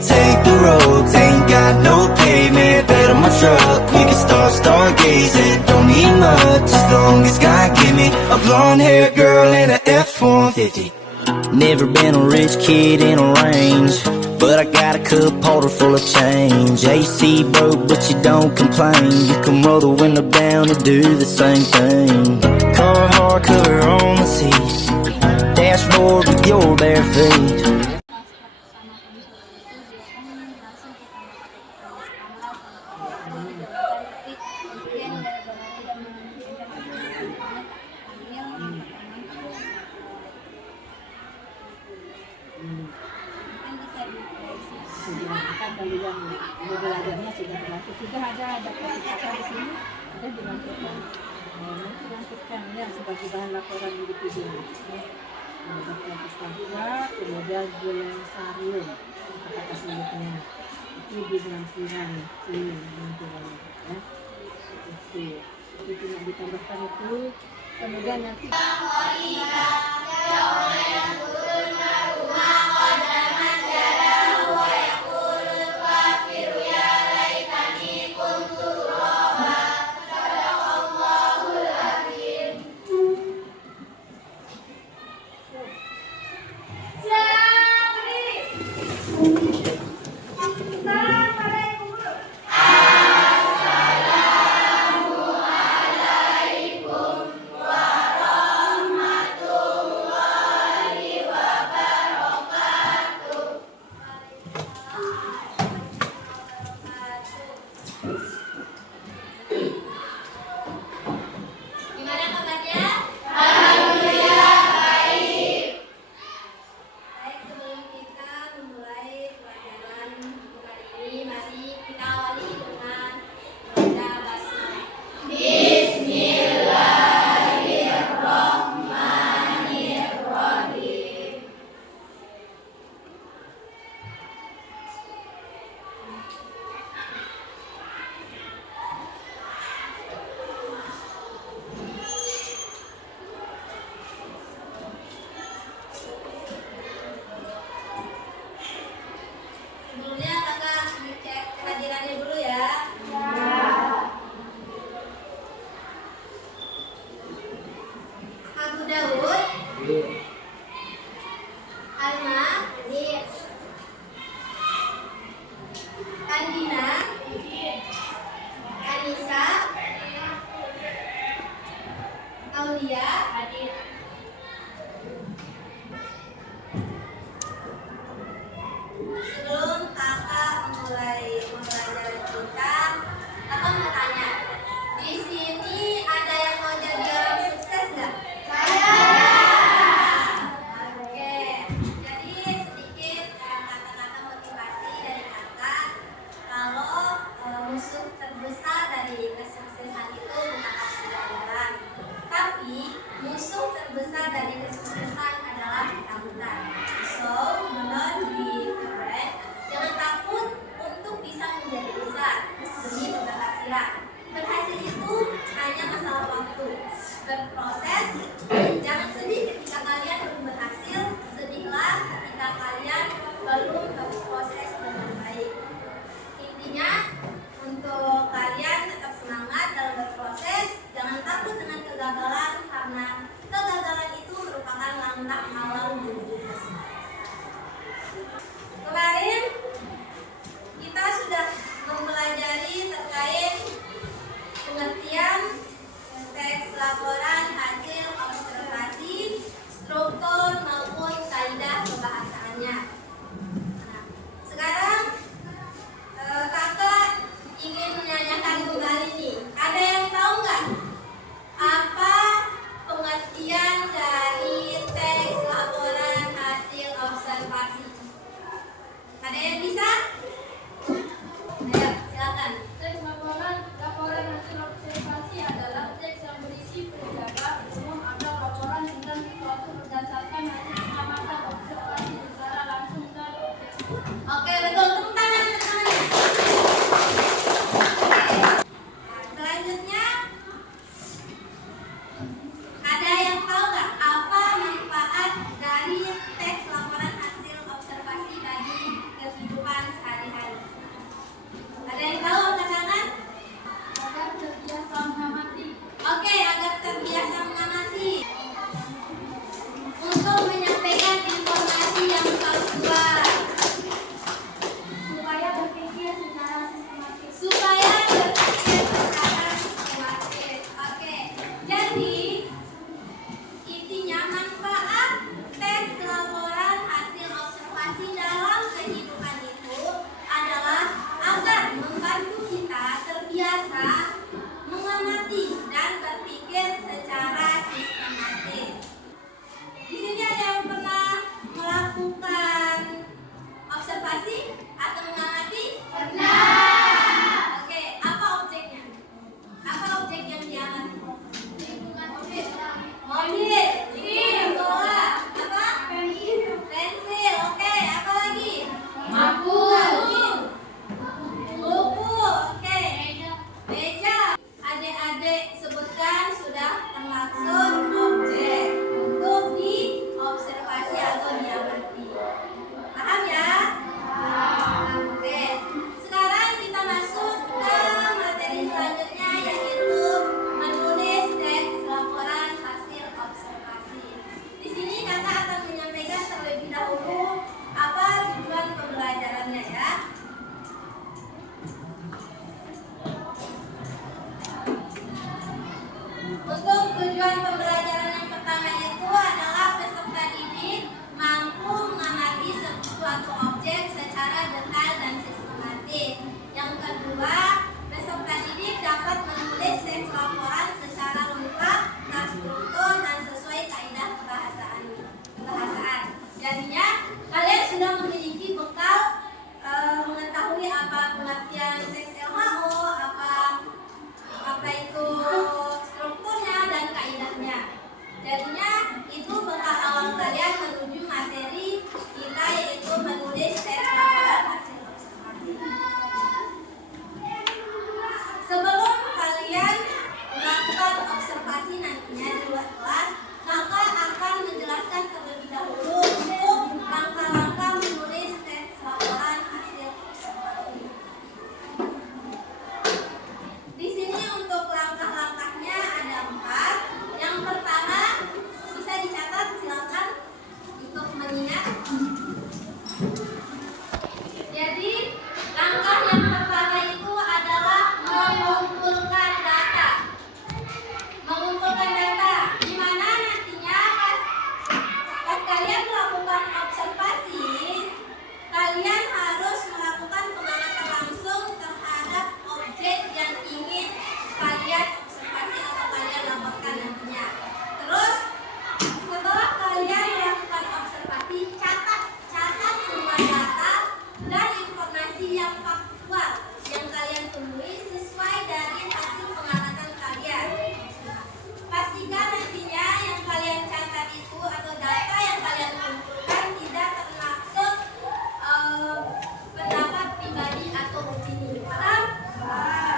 take the roads, ain't got no payment. Bet on my truck, we can start stargazing. Don't need much, as long as God give me a blonde-haired girl and a F-150. Never been a rich kid in a range, but I got a cup holder full of change. AC broke, but you don't complain. You can roll the window down and do the same thing. Car hard cover on the seat, dashboard with your bare feet. Kalau yang belajarnya sudah terlatih, sudah ada sertifikat di sini, sudah dilampirkan. Nanti lampirkan ya sebagai bahan laporan individu. Daftar pustaka, kemudian Gulensarium, kata-kata sulitnya itu dilampirkan, lampiran ya. Itu tidak ditambahkan itu, kemudian nanti. kalian tes LHO, apa itu strukturnya dan kaidahnya. Jadinya itu bekal awal kalian menuju materi kita, yaitu menulis tes laporan hasil observasi. Sebelum kalian melakukan observasi nantinya di luar kelas, kakak akan menjelaskan terlebih dahulu untuk langkah-langkah menulis tes laporan hasil observasi. Di sini untuk langkah-langkahnya ada 4. Yang pertama, bisa dicatat, silakan untuk mengingat. Jadi langkah yang pertama itu adalah mengumpulkan data. Mengumpulkan data, di mana nantinya pas kalian melakukan observasi, kalian harus melakukan pengamatan langsung terhadap objek yang ingin kalian observasi atau kalian laporkan nantinya. Terus setelah kalian melakukan observasi, catat semua data dan informasi yang faktual yang kalian temui sesuai dari hasil pengamatan kalian. Pastikan nantinya yang kalian catat itu atau data yang kalian kumpulkan tidak termaksud pendapat pribadi atau opini. Paham?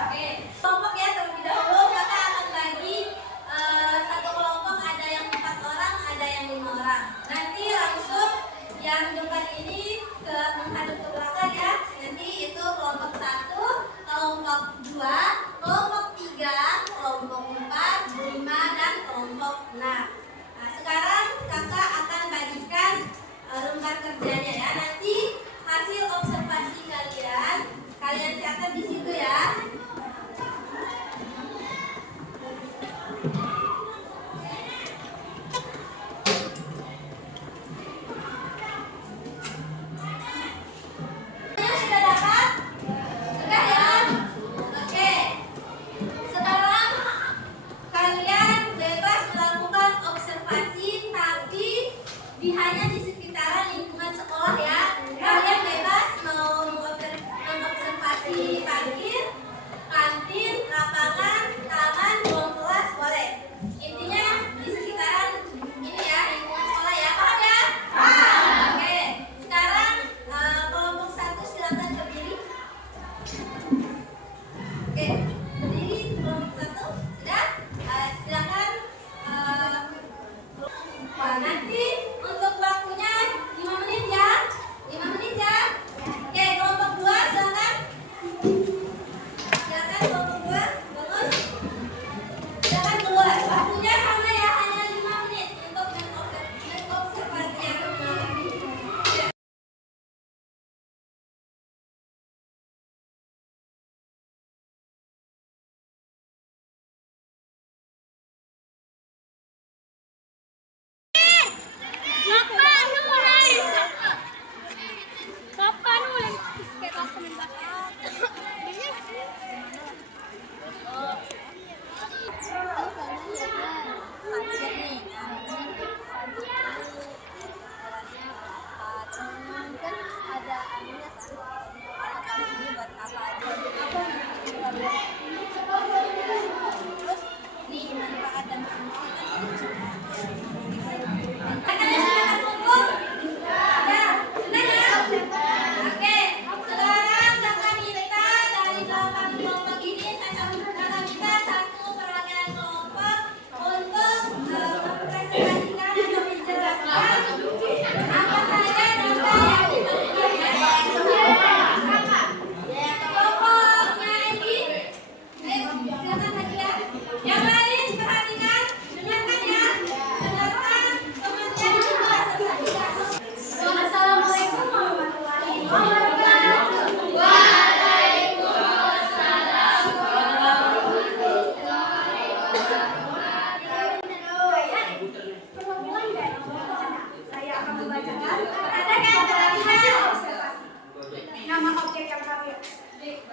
Oke. Kelompok ya, terlebih dahulu kita akan bagi satu kelompok, ada yang 4 orang, ada yang 5 orang. Nanti langsung yang depan ini menghadap ke belakang ya. Nanti itu kelompok 1, kelompok 2, kelompok 3, kelompok 4, 5, dan kelompok 6. Nah, sekarang kakak akan bagikan lembar kerjanya ya. Nanti hasil observasi kalian catat di situ ya. Sudah dapat? Sudah ya? Oke. Sekarang kalian bebas melakukan observasi, tapi hanya di sekitaran lingkungan sekolah ya. Kalian bebas mau mengobservasi parkir, kantin, lapangan, taman, ruang kelas, boleh. Intinya di sekitaran ini ya, lingkungan sekolah ya. Paham ya? Oke. Sekarang kelompok 1 silakan berdiri. Oke, berdiri kelompok 1. Sudah? Silakan. Nanti untuk waktunya 5 menit ya. 5 menit ya. Oke, kelompok 2 silakan. Silakan kelompok 2 bangun. Silakan keluar. Waktunya sama ya, hanya 5 menit untuk mengobservasi atau mengamati.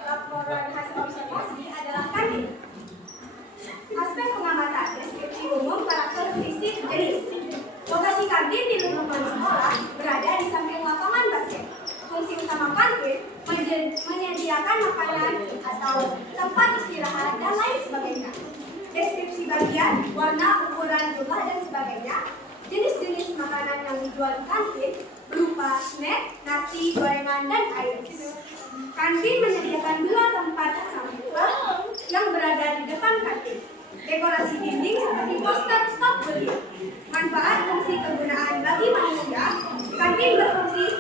laporan hasil observasi adalah kantin. Aspek pengamatan deskripsi umum karakteristik jenis. Lokasi kantin di lingkungan sekolah berada di samping lapangan basket. Fungsi utama kantin menyediakan menyediakan makanan atau tempat istirahat dan lain sebagainya. Deskripsi bagian, warna, ukuran, jumlah, dan sebagainya. Jenis-jenis makanan yang dijual di kantin berupa snack, nasi, gorengan, dan air. Kantin menyediakan 2 tempat sampah yang berada di depan kantin. Dekorasi dinding seperti poster stop beli. Manfaat fungsi kegunaan bagi manusia, kantin berfungsi